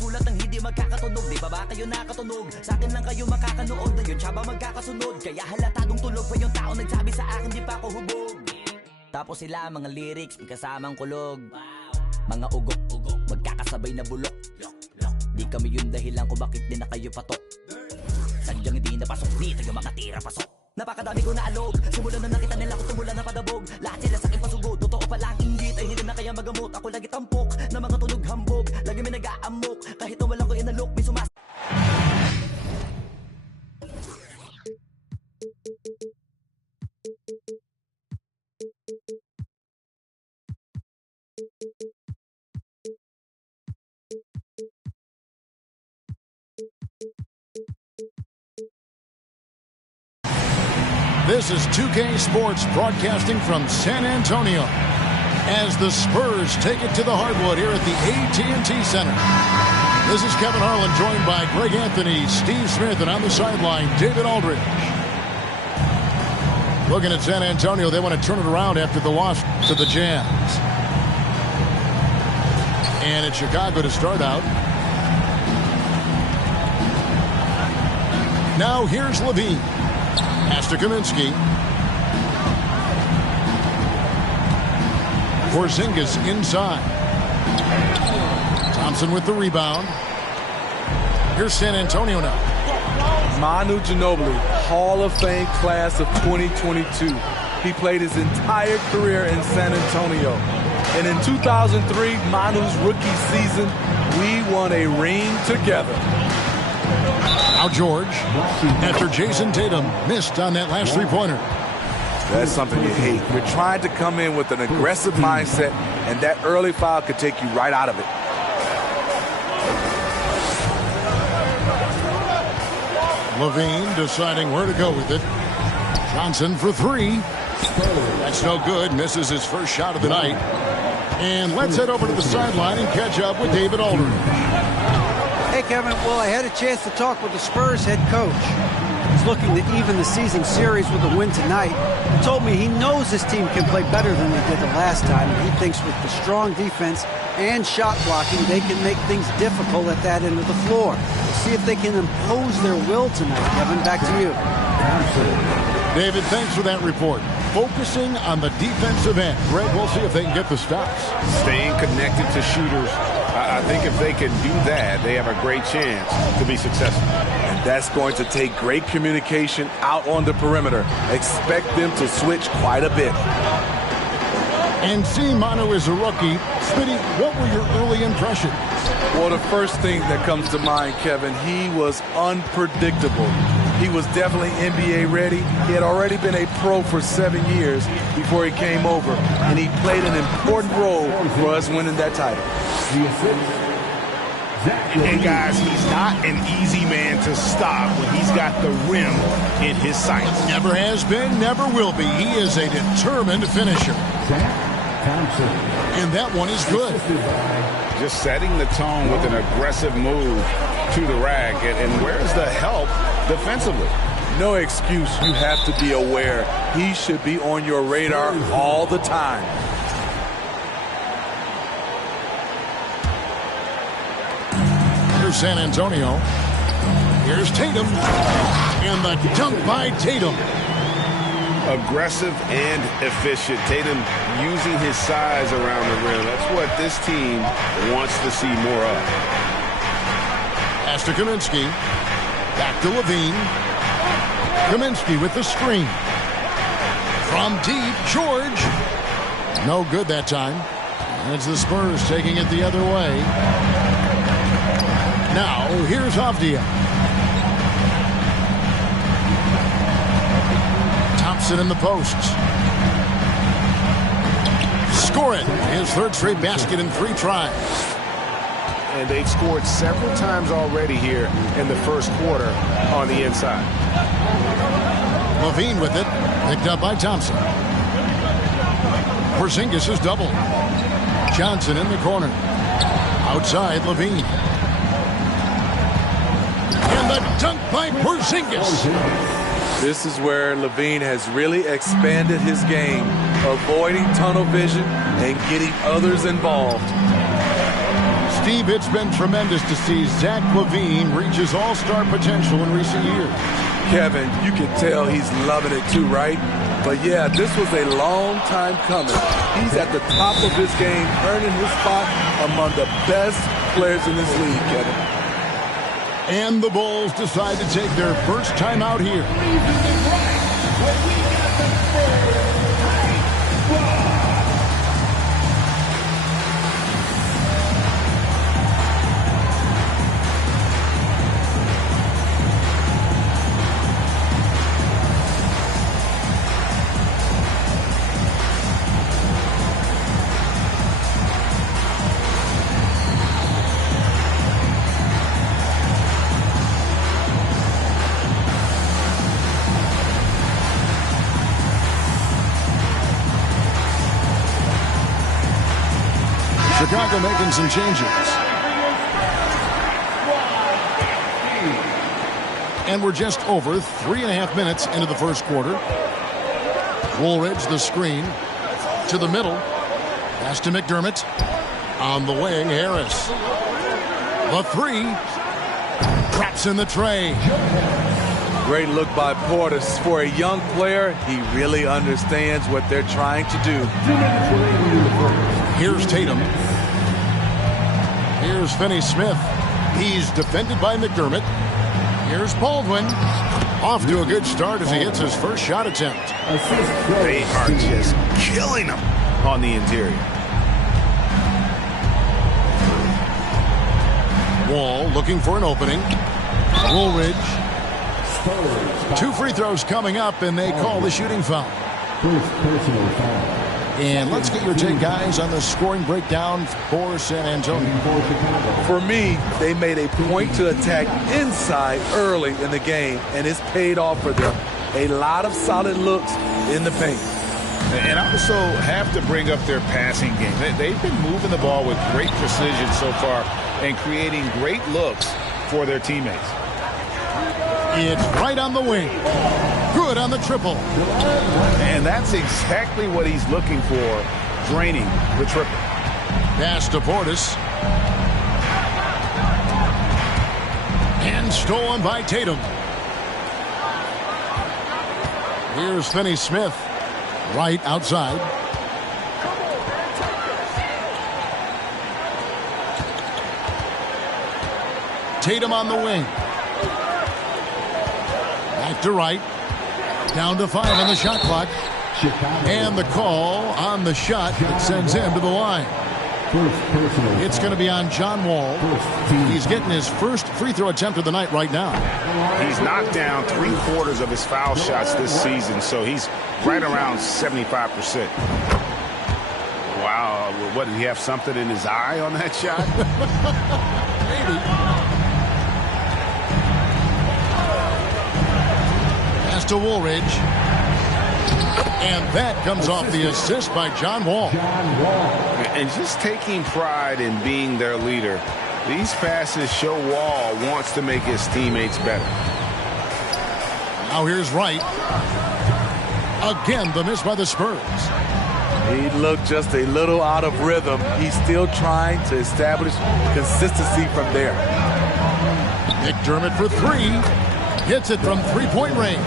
sulat ng hindi magkakatunog. Di ba ba kayo nakatunog? Sa akin lang kayo makakanood. Na yun siya ba magkakasunod? Kaya halatadong tulog pa yung tao nagsabi sa akin di pa ako hubog. Tapos sila mga lyrics may kasamang kulog. Mga ugok, magkakasabay na bulok. Di kami yung dahilan kung bakit di na kayo patok. Sadyang hindi napasok, di tayo makatira pasok. Napakadami ko na alog, simulan na nakita nila ko tumulan na padabog. Lahat sila sa akin pasugod, totoo palang inggit ay hindi na kaya magamot. Ako lagi tampok, na mga tunog hambog. Lagi may nag-aamok, kahit na walang ko inalok, may sumas. This is 2K Sports broadcasting from San Antonio as the Spurs take it to the hardwood here at the AT&T Center. This is Kevin Harlan joined by Greg Anthony, Steve Smith, and on the sideline, David Aldridge. Looking at San Antonio, they want to turn it around after the loss to the Jazz. And it's Chicago to start out. Now here's Levine. Pass to Kaminsky. Porzingis inside. Thompson with the rebound. Here's San Antonio now. Manu Ginobili, Hall of Fame class of 2022. He played his entire career in San Antonio. And in 2003, Manu's rookie season, we won a ring together. Now George, after Jason Tatum missed on that last three-pointer. That's something you hate. You're trying to come in with an aggressive mindset, and that early foul could take you right out of it. Levine deciding where to go with it. Johnson for three. That's no good. Misses his first shot of the night. And let's head over to the sideline and catch up with David Aldridge. Hey, Kevin. Well, I had a chance to talk with the Spurs head coach. He's looking to even the season series with a win tonight. He told me he knows this team can play better than they did the last time. And he thinks with the strong defense and shot blocking, they can make things difficult at that end of the floor. We'll see if they can impose their will tonight. Kevin, back to you. David, thanks for that report. Focusing on the defensive end. Greg, we'll see if they can get the stops. Staying connected to shooters. I think if they can do that, they have a great chance to be successful. And that's going to take great communication out on the perimeter. Expect them to switch quite a bit. And seeing Manu as a rookie, Smitty, what were your early impressions? Well, the first thing that comes to mind, Kevin, he was unpredictable. He was definitely NBA ready. He had already been a pro for 7 years before he came over, and he played an important role for us winning that title. And guys, he's not an easy man to stop when he's got the rim in his sights. Never has been, never will be. He is a determined finisher. And that one is good. Just setting the tone with an aggressive move to the rack. And where's the help defensively? No excuse. You have to be aware. He should be on your radar all the time. Here's San Antonio. Here's Tatum. And the dunk by Tatum. Aggressive and efficient. Tatum using his size around the rim. That's what this team wants to see more of. Pass to Kaminsky. Back to Levine. Kaminsky with the screen. From deep, George. No good that time. And it's the Spurs taking it the other way. Now, here's Avdia. Thompson in the posts. Score it. His third straight basket in 3 tries. And they've scored several times already here in the first quarter on the inside. Levine with it. Picked up by Thompson. Porzingis is double. Johnson in the corner. Outside, Levine. And the dunk by Porzingis. This is where Levine has really expanded his game, avoiding tunnel vision and getting others involved. Steve, it's been tremendous to see Zach LaVine reach his all-star potential in recent years. Kevin, you can tell he's loving it too, right? But yeah, this was a long time coming. He's at the top of his game, earning his spot among the best players in this league, Kevin. And the Bulls decide to take their first time out here. Chicago making some changes. And we're just over 3.5 minutes into the first quarter. Woolridge, the screen. To the middle. Pass to McDermott. On the wing, Harris. The three. Traps in the tray. Great look by Portis. For a young player, he really understands what they're trying to do. Here's Tatum. Here's Finney-Smith. He's defended by McDermott. Here's Baldwin. Off to a good start as he hits his first shot attempt. They are just killing him on the interior. Wall looking for an opening. Woolridge. 2 free throws coming up, and they call the shooting foul. First personal foul. And let's get your take, guys, on the scoring breakdown for San Antonio. For me, they made a point to attack inside early in the game, and it's paid off for them. A lot of solid looks in the paint. And I also have to bring up their passing game. They've been moving the ball with great precision so far and creating great looks for their teammates. It's right on the wing. Good on the triple. And that's exactly what he's looking for, draining the triple. Pass to Portis. And stolen by Tatum. Here's Finney-Smith. Right outside. Tatum on the wing. Back to right. Down to 5 on the shot clock. And the call on the shot that sends him to the line. It's going to be on John Wall. He's getting his first free throw attempt of the night right now. He's knocked down 3/4 of his foul shots this season, so he's right around 75%. Wow, what, did he have something in his eye on that shot? Maybe. Pass to Woolridge. And that comes off the assist by John Wall. And just taking pride in being their leader, these passes show Wall wants to make his teammates better. Now here's Wright. Again, the miss by the Spurs. He looked just a little out of rhythm. He's still trying to establish consistency from there. McDermott for 3. Hits it from three-point range.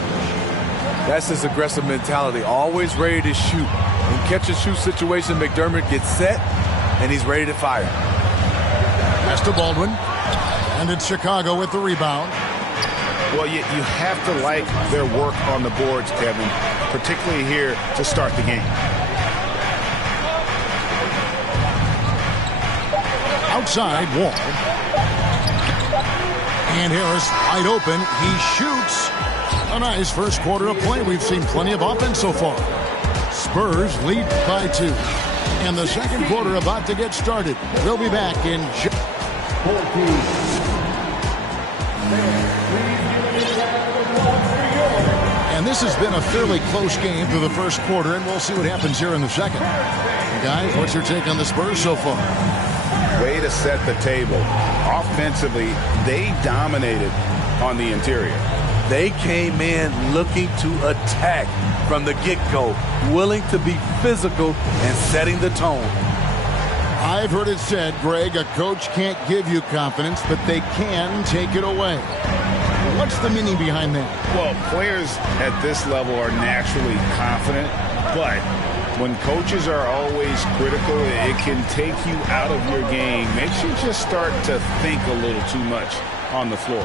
That's his aggressive mentality, always ready to shoot. In catch-and-shoot situation, McDermott gets set, and he's ready to fire. Pass to Baldwin. And it's Chicago with the rebound. Well, you have to like their work on the boards, Kevin, particularly here to start the game. Outside, Wall. And Harris wide open. He shoots. A nice first quarter of play. We've seen plenty of offense so far. Spurs lead by 2. And the second quarter about to get started. We'll be back in... And this has been a fairly close game through the first quarter, and we'll see what happens here in the second. Guys, what's your take on the Spurs so far? Way to set the table. Offensively, they dominated on the interior. They came in looking to attack from the get-go, willing to be physical and setting the tone. I I've heard it said, Greg, a coach can't give you confidence, but they can take it away. What's the meaning behind that? Well, players at this level are naturally confident, but when coaches are always critical, it can take you out of your game. Makes you just start to think a little too much on the floor.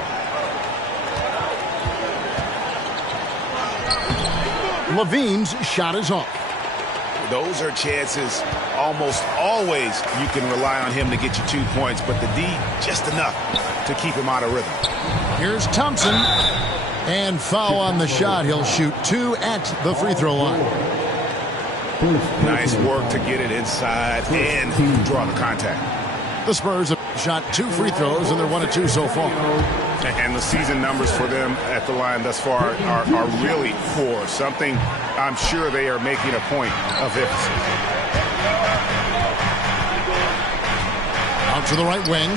Levine's shot is off. Those are chances almost always you can rely on him to get you 2 points, but the D just enough to keep him out of rhythm. Here's Thompson. And foul on the shot. He'll shoot 2 at the free throw line. Nice work to get it inside and draw the contact. The Spurs have shot 2 free throws, and they're 1 of 2 so far. And the season numbers for them at the line thus far are really poor. Something I'm sure they are making a point of emphasis. Out to the right wing.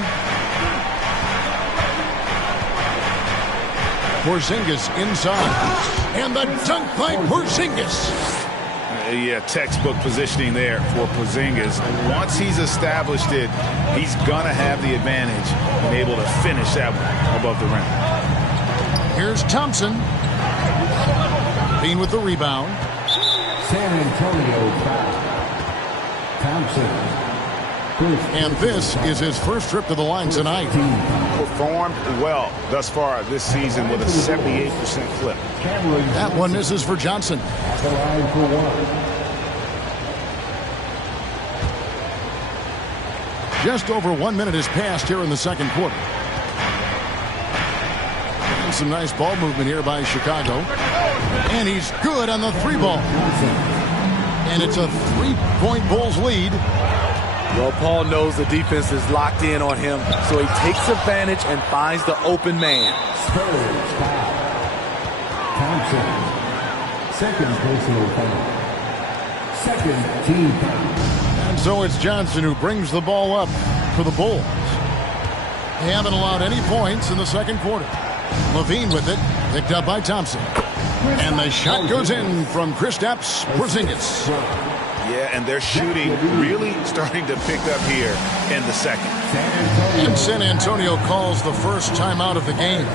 Porzingis inside. And the dunk by Porzingis. Yeah, textbook positioning there for Porzingis. Once he's established it, he's going to have the advantage and able to finish that one above the rim. Here's Thompson. Bean with the rebound. San Antonio foul. Thompson. And this is his first trip to the line tonight. Performed well thus far this season with a 78% clip. That one misses for Johnson. At the line for 1. Just over 1 minute has passed here in the second quarter. And some nice ball movement here by Chicago. And he's good on the 3 ball. And it's a 3-point Bulls lead. Well, Paul knows the defense is locked in on him, so he takes advantage and finds the open man. Spurs foul. Thompson. Second personal foul. Second team foul. And so it's Johnson who brings the ball up for the Bulls. They haven't allowed any points in the second quarter. Levine with it, picked up by Thompson. And the shot goes in from Kristaps Porzingis. Yeah, and their shooting really starting to pick up here in the second. And San Antonio calls the first timeout of the game.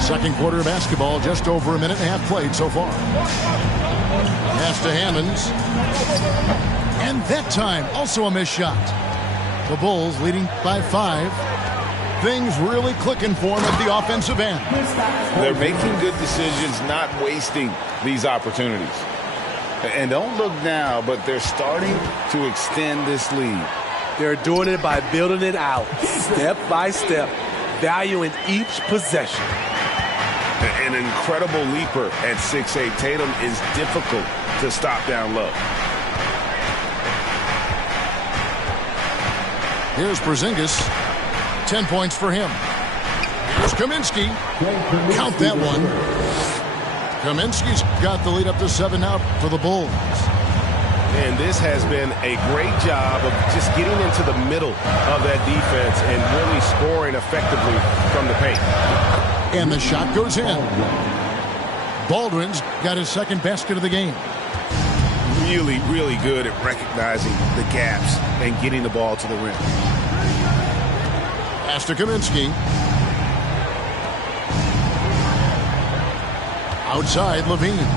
Second quarter of basketball, just over a minute and a half played so far. Pass to Hammonds. And that time, also a missed shot. The Bulls leading by 5. Things really clicking for them at the offensive end. They're making good decisions, not wasting these opportunities. And don't look now, but they're starting to extend this lead. They're doing it by building it out, step by step, valuing each possession. An incredible leaper at 6'8". Tatum is difficult to stop down low. Here's Porzingis. 10 points for him. Here's Kaminsky. Count that one. Kaminsky's got the lead up to 7 now for the Bulls. And this has been a great job of just getting into the middle of that defense and really scoring effectively from the paint. And the shot goes in. Baldwin's got his second basket of the game. Really, really good at recognizing the gaps and getting the ball to the rim. Pass to Kaminsky. Outside, Levine.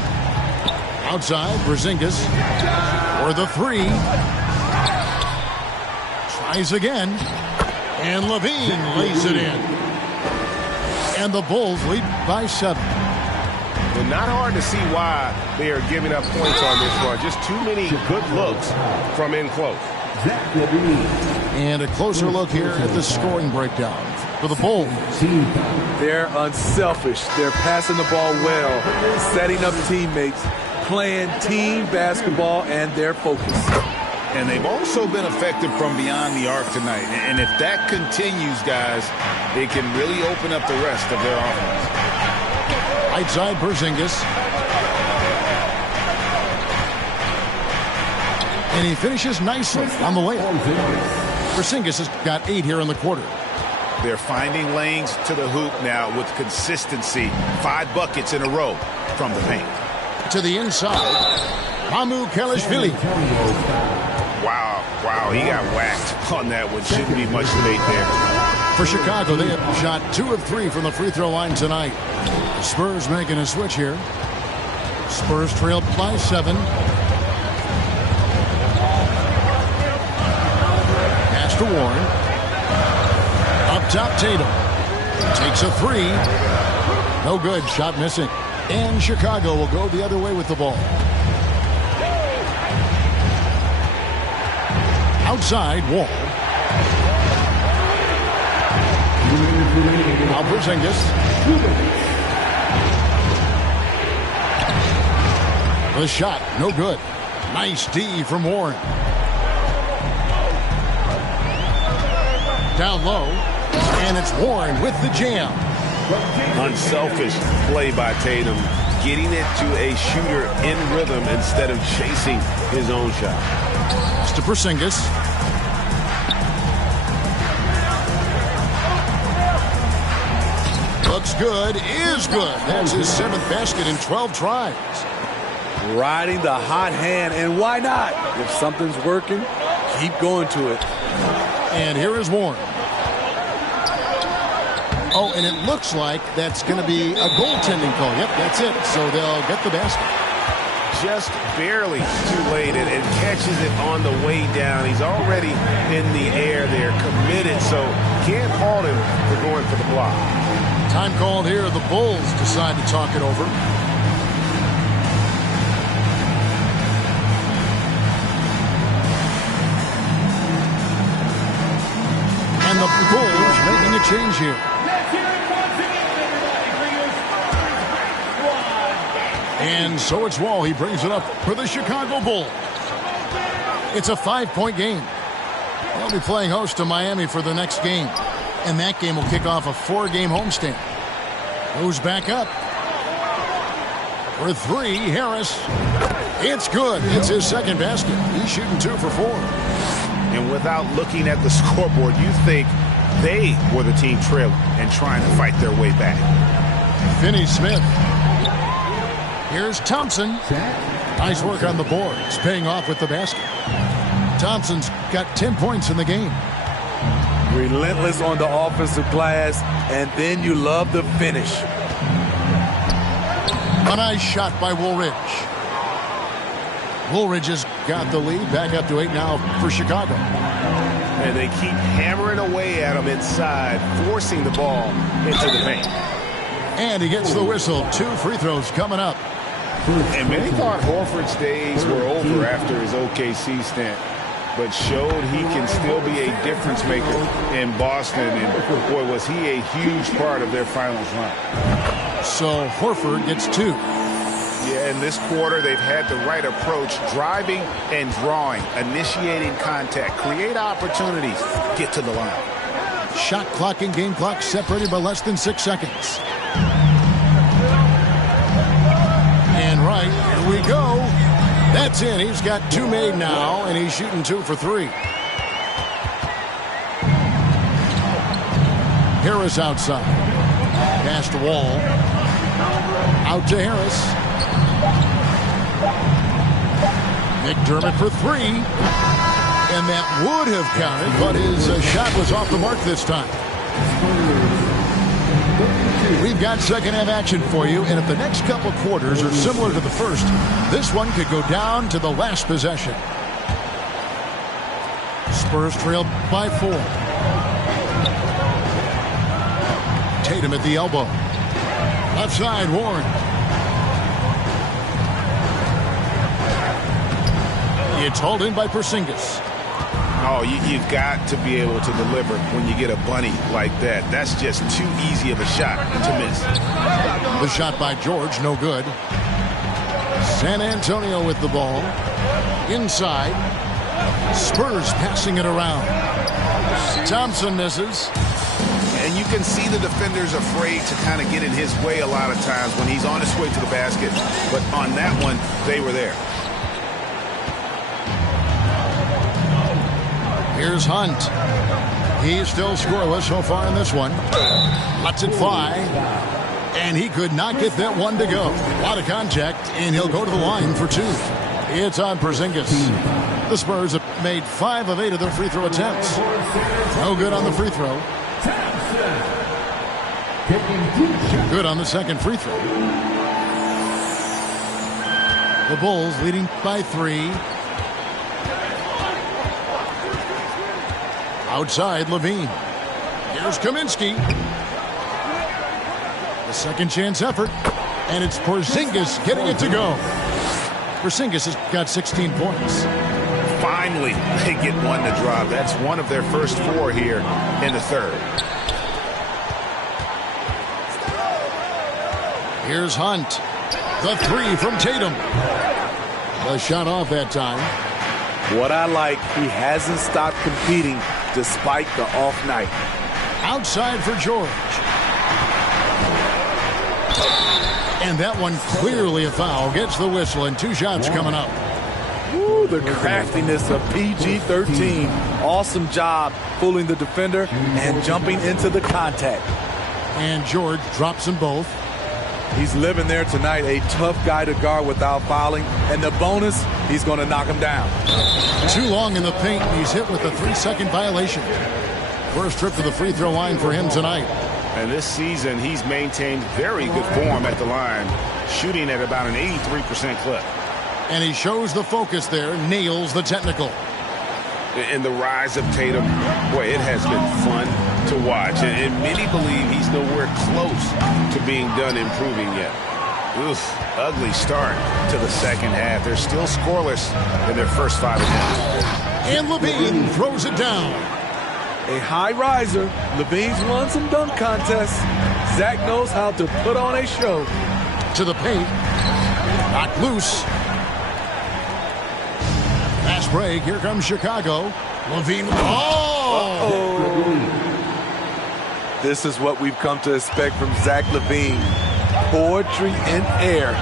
Outside, Porzingis. For the 3. Tries again. And Levine lays it in. And the Bulls lead by 7. And not hard to see why they are giving up points on this one. Just too many good looks from in close. And a closer look here at the scoring breakdown for the Bulls. They're unselfish. They're passing the ball well, setting up teammates, playing team basketball, and their focus. And they've also been effective from beyond the arc tonight. And if that continues, guys, it can really open up the rest of their offense. Right side, Porzingis. And he finishes nicely on the layup. Porzingis has got 8 here in the quarter. They're finding lanes to the hoop now with consistency. 5 buckets in a row from the paint. To the inside, Mamu Kelishvili. Wow, he got whacked on that one. Shouldn't be much debate there. For Chicago, they have shot 2 of 3 from the free throw line tonight. The Spurs making a switch here. Spurs trail by 7. Pass to Warren. Up top, Tatum. Takes a 3. No good. Shot missing. And Chicago will go the other way with the ball. Outside, Wall. Now Porzingis. The shot, no good. Nice D from Warren. Down low, and it's Warren with the jam. Unselfish play by Tatum, getting it to a shooter in rhythm instead of chasing his own shot. It's to Porzingis. Looks good, is good. That's his 7th basket in 12 tries. Riding the hot hand, and why not? If something's working, keep going to it. And here is Warren. Oh, and it looks like that's going to be a goaltending call. Yep, that's it. So they'll get the basket. Just barely too late and catches it on the way down. He's already in the air there, committed, so can't fault him for going for the block. Time called here. The Bulls decide to talk it over. And the Bulls making a change here. And so it's Wall. He brings it up for the Chicago Bulls. It's a 5-point game. They'll be playing host to Miami for the next game. And that game will kick off a 4-game homestand. Goes back up. For 3, Harris. It's good. It's his 2nd basket. He's shooting 2 for 4. And without looking at the scoreboard, you think they were the team trailing and trying to fight their way back. Finney-Smith. Here's Thompson. Nice work on the boards, paying off with the basket. Thompson's got 10 points in the game. Relentless on the offensive glass, and then you love the finish. A nice shot by Woolridge. Woolridge has got the lead, back up to 8 now for Chicago. And they keep hammering away at him inside, forcing the ball into the paint. And he gets the whistle. 2 free throws coming up. And many thought Horford's days were over after his OKC stint, but showed he can still be a difference maker in Boston. And boy, was he a huge part of their finals run. So Horford gets 2. Yeah, in this quarter, they've had the right approach, driving and drawing, initiating contact, create opportunities, get to the line. Shot clock and game clock separated by less than 6 seconds. And right, here we go. That's in. He's got 2 made now, and he's shooting 2 for 3. Harris outside. Pass to Wall. Out to Harris. McDermott for 3. And that would have counted, but his shot was off the mark this time. We've got second half action for you, and if the next couple quarters are similar to the first, this one could go down to the last possession. Spurs trail by 4. Tatum at the elbow. Left side, Warren. It's hauled in by Porzingis. Oh, you've got to be able to deliver when you get a bunny like that. That's just too easy of a shot to miss. The shot by George, no good. San Antonio with the ball. Inside. Spurs passing it around. Thompson misses. And you can see the defenders afraid to kind of get in his way a lot of times when he's on his way to the basket. But on that one, they were there. Here's Hunt. He's still scoreless so far in this one. Lets it fly. And he could not get that one to go. A lot of contact, and he'll go to the line for 2. It's on Porzingis. The Spurs have made 5 of 8 of their free throw attempts. No good on the free throw. Good on the second free throw. The Bulls leading by 3. Outside, Levine. Here's Kaminsky. The second chance effort. And it's Porzingis getting it to go. Porzingis has got 16 points. Finally, they get one to drop. That's one of their first 4 here in the third. Here's Hunt. The 3 from Tatum. The shot off that time. What I like, he hasn't stopped competing despite the off night. Outside for George. And that one clearly a foul. Gets the whistle and 2 shots coming up. Ooh, the craftiness of PG-13. Awesome job fooling the defender and jumping into the contact. And George drops them both. He's living there tonight, a tough guy to guard without fouling. And the bonus, he's going to knock him down. Too long in the paint, and he's hit with a 3-second violation. First trip to the free throw line for him tonight. And this season, he's maintained very good form at the line, shooting at about an 83% clip. And he shows the focus there, nails the technical. And the rise of Tatum, boy, it has been fun to watch. And many believe he's nowhere close to being done improving yet. Oof, ugly start to the second half. They're still scoreless in their first 5 attempts. And Levine throws it down. A high riser. Levine's won some dunk contests. Zach knows how to put on a show. To the paint. Knocked loose. Fast break. Here comes Chicago. Levine. This is what we've come to expect from Zach LaVine. Poetry in air.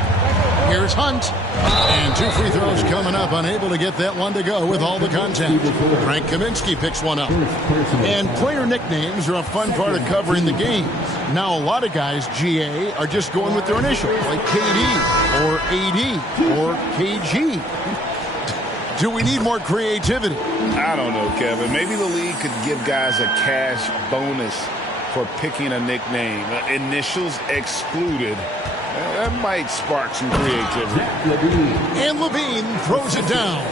Here's Hunt. And 2 free throws coming up. Unable to get that one to go with all the contact. Frank Kaminsky picks one up. And player nicknames are a fun part of covering the game. Now a lot of guys, GA, are just going with their initials, like KD or AD or KG. Do we need more creativity? I don't know, Kevin. Maybe the league could give guys a cash bonus for picking a nickname. Initials excluded. That might spark some creativity. And Levine throws it down.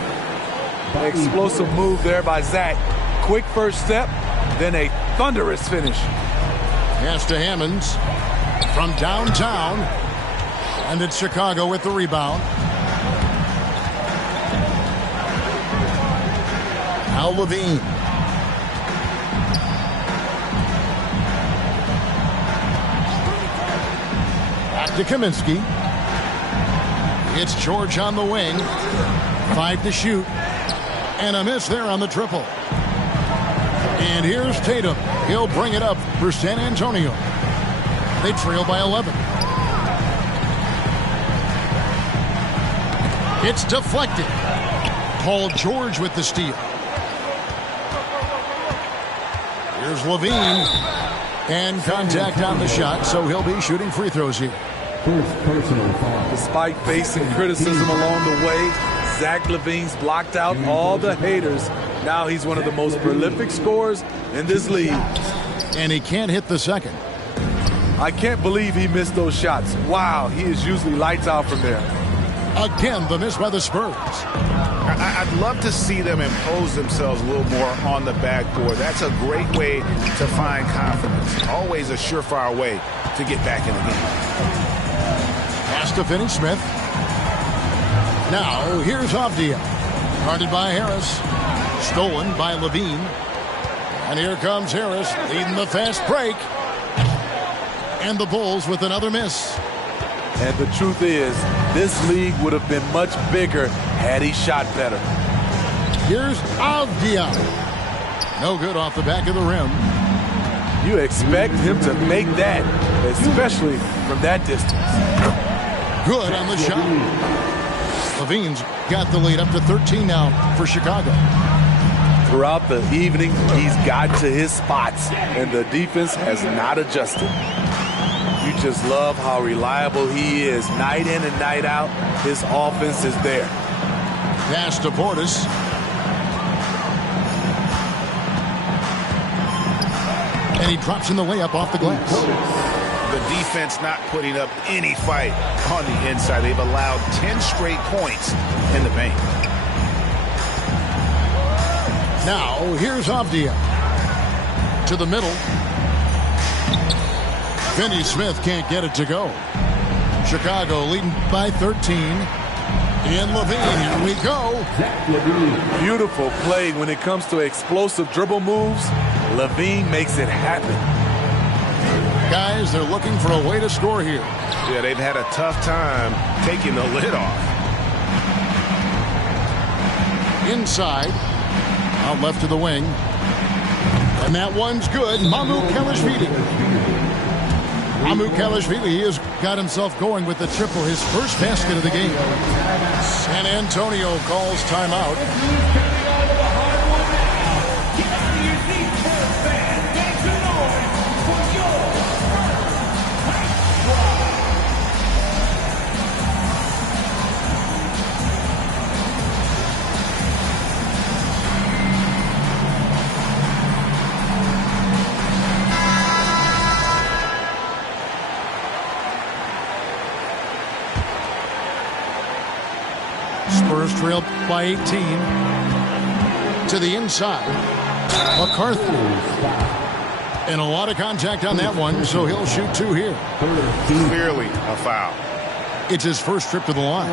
Explosive move there by Zach. Quick first step, then a thunderous finish. Pass to Hammonds from downtown. And it's Chicago with the rebound. Now Levine. Back to Kaminsky. It's George on the wing. 5 to shoot. And a miss there on the triple. And here's Tatum. He'll bring it up for San Antonio. They trail by 11. It's deflected. Paul George with the steal. Here's Levine. And contact on the shot, so he'll be shooting free throws here. First personal foul. Despite facing criticism along the way, Zach LaVine's blocked out all the haters. Now he's one of the most prolific scorers in this league. And he can't hit the second. I can't believe he missed those shots. Wow, he is usually lights out from there. Again, the miss by the Spurs. I'd love to see them impose themselves a little more on the backboard. That's a great way to find confidence. Always a surefire way to get back in the game. Pass to Finney-Smith. Now, here's Avdia. Guarded by Harris. Stolen by Levine. And here comes Harris leading the fast break. And the Bulls with another miss. And the truth is, this league would have been much bigger had he shot better. Here's Avdia. No good off the back of the rim. You expect him to make that, especially from that distance. Good on the shot. Levine's got the lead up to 13 now for Chicago. Throughout the evening, he's got to his spots, and the defense has not adjusted. You just love how reliable he is. Night in and night out, his offense is there. Pass to Portis. And he drops in the layup off the glass. The defense not putting up any fight on the inside. They've allowed 10 straight points in the paint. Now, here's Avdia. To the middle. Finney Smith can't get it to go. Chicago leading by 13. In Levine, here we go. Beautiful play when it comes to explosive dribble moves. Levine makes it happen. Guys, they're looking for a way to score here. Yeah, they've had a tough time taking the lid off. Inside. Out left to the wing. And that one's good. Mamukelashvili. Mamukelashvili has got himself going with the triple, his first basket of the game. San Antonio calls timeout. Spurs trail by 18. To the inside. McCarthy. And a lot of contact on that one, so he'll shoot two here. Clearly a foul. It's his first trip to the line.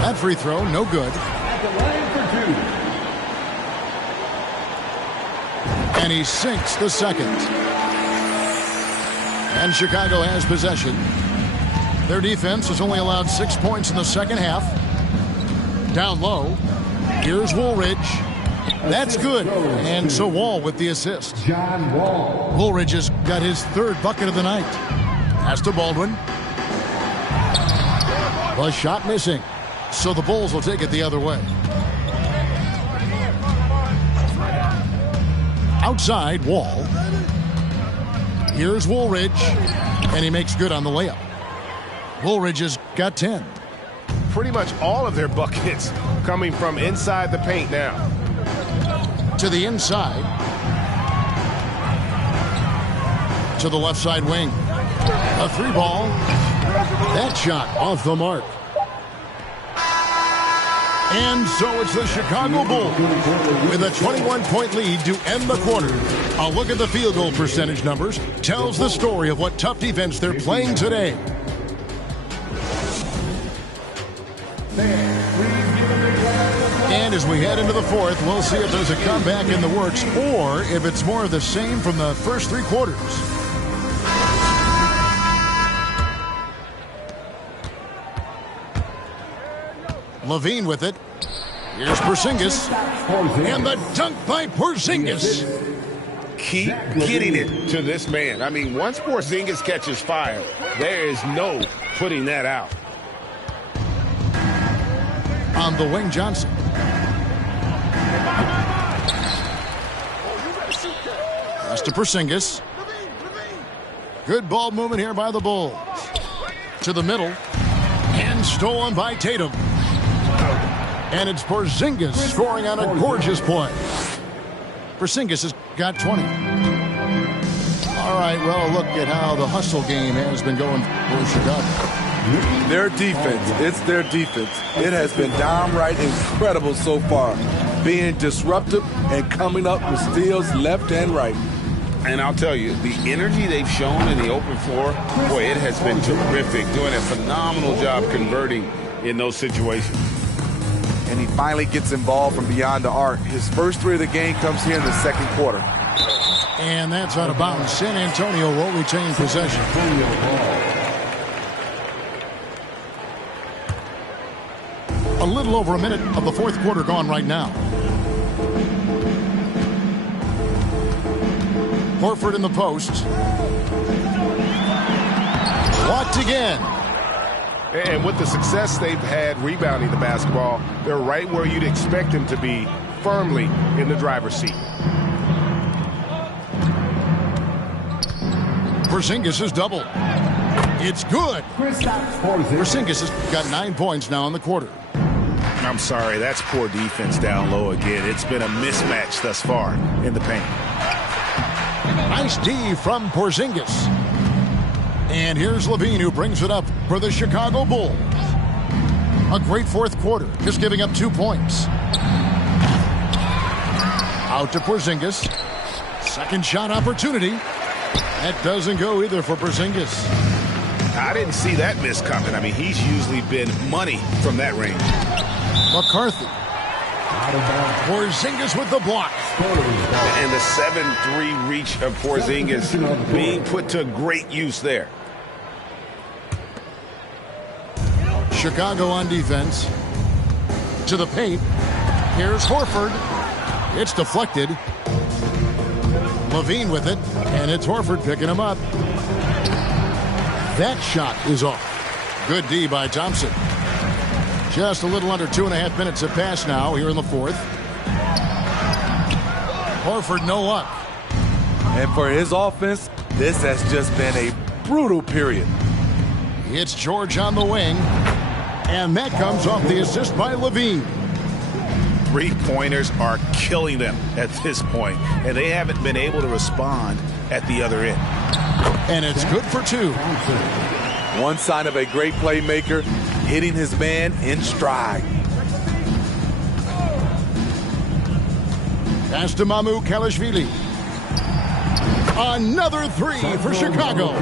That free throw, no good. And he sinks the second. And Chicago has possession. Their defense has only allowed 6 points in the second half. Down low. Here's Woolridge. That's good. And so Wall with the assist. John Wall. Woolridge has got his third bucket of the night. Pass to Baldwin. The shot missing. So the Bulls will take it the other way. Outside, Wall. Here's Woolridge. And he makes good on the layup. Woolridge has got 10. Pretty much all of their buckets coming from inside the paint now. To the inside. To the left side wing. A three ball. That shot off the mark. And so it's the Chicago Bulls with a 21-point lead to end the quarter. A look at the field goal percentage numbers tells the story of what tough defense they're playing today. And as we head into the fourth, we'll see if there's a comeback in the works or if it's more of the same from the first three quarters. Levine with it. Here's Porzingis. And the dunk by Porzingis. Keep getting it to this man. I mean, once Porzingis catches fire, there is no putting that out. On the wing, Johnson. Pass to Porzingis. Good ball movement here by the Bulls. To the middle. And stolen by Tatum. And it's Porzingis scoring on a gorgeous play. Porzingis has got 20. All right, well, look at how the hustle game has been going for Chicago. Their defense, it's their defense. It has been downright incredible so far. Being disruptive and coming up with steals left and right. And I'll tell you, the energy they've shown in the open floor, boy, it has been terrific. Doing a phenomenal job converting in those situations. And he finally gets involved from beyond the arc. His first three of the game comes here in the second quarter. And that's out of bounds. San Antonio will retain possession. A little over a minute of the fourth quarter gone right now. Horford in the post. Blocked again. And with the success they've had rebounding the basketball, they're right where you'd expect them to be, firmly in the driver's seat. Porzingis is doubled. It's good. Porzingis has got 9 points now in the quarter. I'm sorry, that's poor defense down low again. It's been a mismatch thus far in the paint. Nice D from Porzingis. And here's Levine, who brings it up for the Chicago Bulls. A great fourth quarter, just giving up 2 points. Out to Porzingis. Second shot opportunity. That doesn't go either for Porzingis. I didn't see that miss coming. I mean, he's usually been money from that range. McCarthy. Porzingis with the block. And the 7-3 reach of Porzingis being put to great use there. Chicago on defense. To the paint. Here's Horford. It's deflected. Levine with it. And it's Horford picking him up. That shot is off. Good D by Thompson. Just a little under 2.5 minutes have passed now here in the fourth. Horford no luck. And for his offense, this has just been a brutal period. It's George on the wing. And that comes off the assist by Levine. Three-pointers are killing them at this point, and they haven't been able to respond at the other end. And it's good for 2. One sign of a great playmaker, hitting his man in stride. Pass to Mamu Kalashvili. Another 3 for Chicago.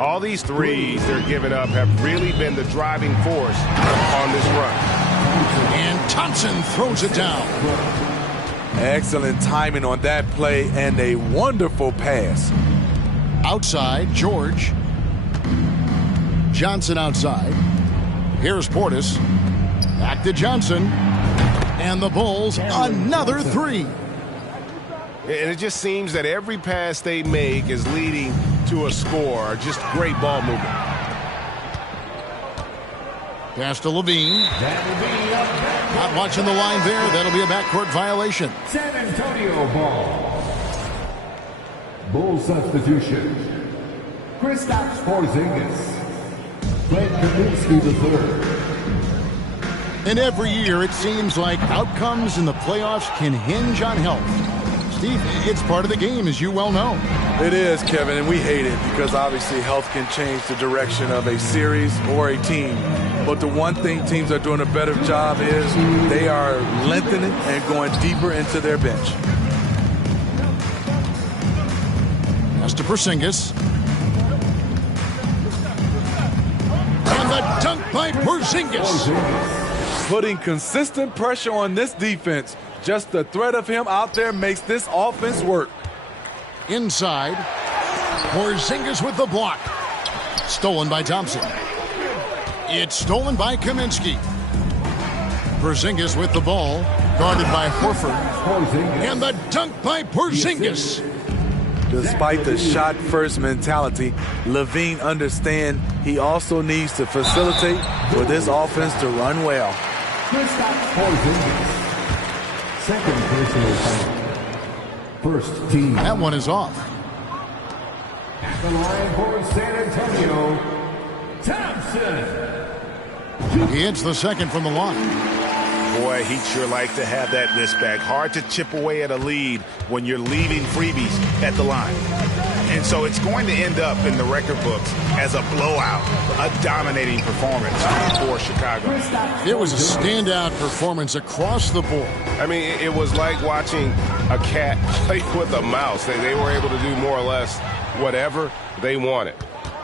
All these threes they're giving up have really been the driving force on this run. And Thompson throws it down. Excellent timing on that play and a wonderful pass. Outside, George. Johnson outside. Here's Portis. Back to Johnson. And the Bulls, another 3. And it just seems that every pass they make is leading to a score. Just great ball movement. Pass to Levine. Not watching the line there. That'll be a backcourt violation. San Antonio ball. Bull substitution. Kristaps Porzingis. Frank Kaminsky III. And every year it seems like outcomes in the playoffs can hinge on health. Steve, it's part of the game, as you well know. It is, Kevin, and we hate it because obviously health can change the direction of a series or a team. But the one thing teams are doing a better job is they are lengthening and going deeper into their bench. Pass to Porzingis. And the dunk by Porzingis. Putting consistent pressure on this defense. Just the threat of him out there makes this offense work. Inside. Porzingis with the block. Stolen by Thompson. It's stolen by Kaminsky. Porzingis with the ball. Guarded by Horford. And the dunk by Porzingis. Despite the shot-first mentality, Levine understands he also needs to facilitate for this offense to run well. Kristaps Porzingis. Second personal foul. First team. That one is off. At the line for San Antonio, Thompson. He hits the second from the line. Boy, he'd sure like to have that miss back. Hard to chip away at a lead when you're leaving freebies at the line. And so it's going to end up in the record books as a blowout, a dominating performance for Chicago. It was a standout performance across the board. I mean, it was like watching a cat play with a mouse. They were able to do more or less whatever they wanted.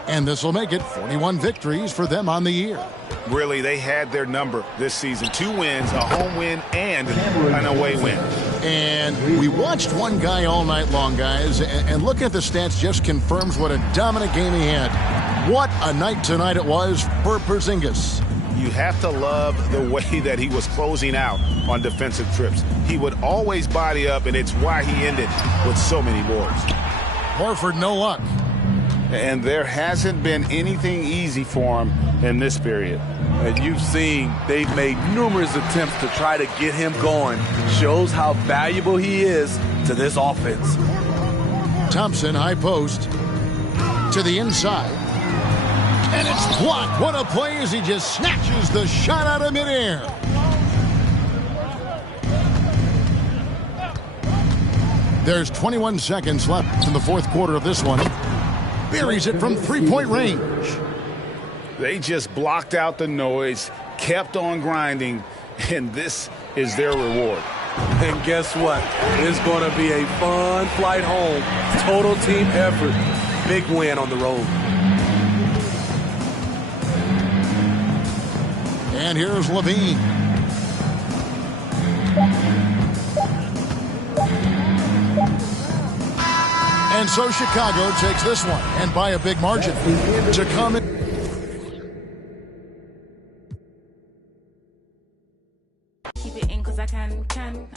And this will make it 41 victories for them on the year. Really, they had their number this season. 2 wins, a home win, and an away win. And we watched one guy all night long, guys, and looking at the stats just confirms what a dominant game he had. What a night tonight it was for Porzingis. You have to love the way that he was closing out on defensive trips. He would always body up, and it's why he ended with so many boards. Horford, no luck. And there hasn't been anything easy for him in this period. And you've seen they've made numerous attempts to try to get him going. Shows how valuable he is to this offense. Thompson, high post, to the inside. And it's blocked. What a play as he just snatches the shot out of midair. There's 21 seconds left in the fourth quarter of this one. Buries it from three-point range. They just blocked out the noise, kept on grinding, and this is their reward. And guess what? It's going to be a fun flight home. Total team effort. Big win on the road. And here's Levine. And so Chicago takes this one, and by a big margin. To come in. Keep it in 'cause I can.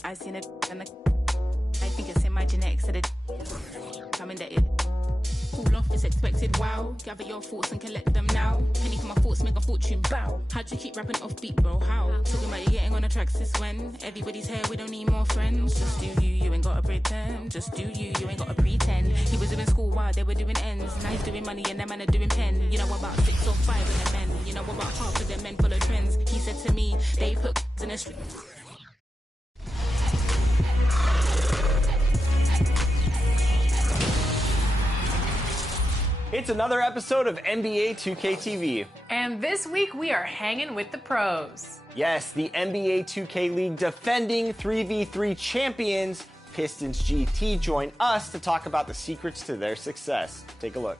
I seen it and I think it's in my genetics that it coming that it cool off is expected. Wow, gather your thoughts and collect them now. Penny for my thoughts, make a fortune. Bow. How'd you keep rapping off beat, bro? How? Talking about you getting on the tracks this when everybody's here, we don't need more friends. Just do you ain't gotta pretend. Just do you ain't gotta pretend. He was doing school while they were doing ends. Now he's doing money and them men are doing pen. You know about 6 or 5 of the men. You know about half of the men full of trends. He said to me, they put in the street. It's another episode of NBA 2K TV. And this week we are hanging with the pros. Yes, the NBA 2K League defending 3v3 champions, Pistons GT, join us to talk about the secrets to their success. Take a look.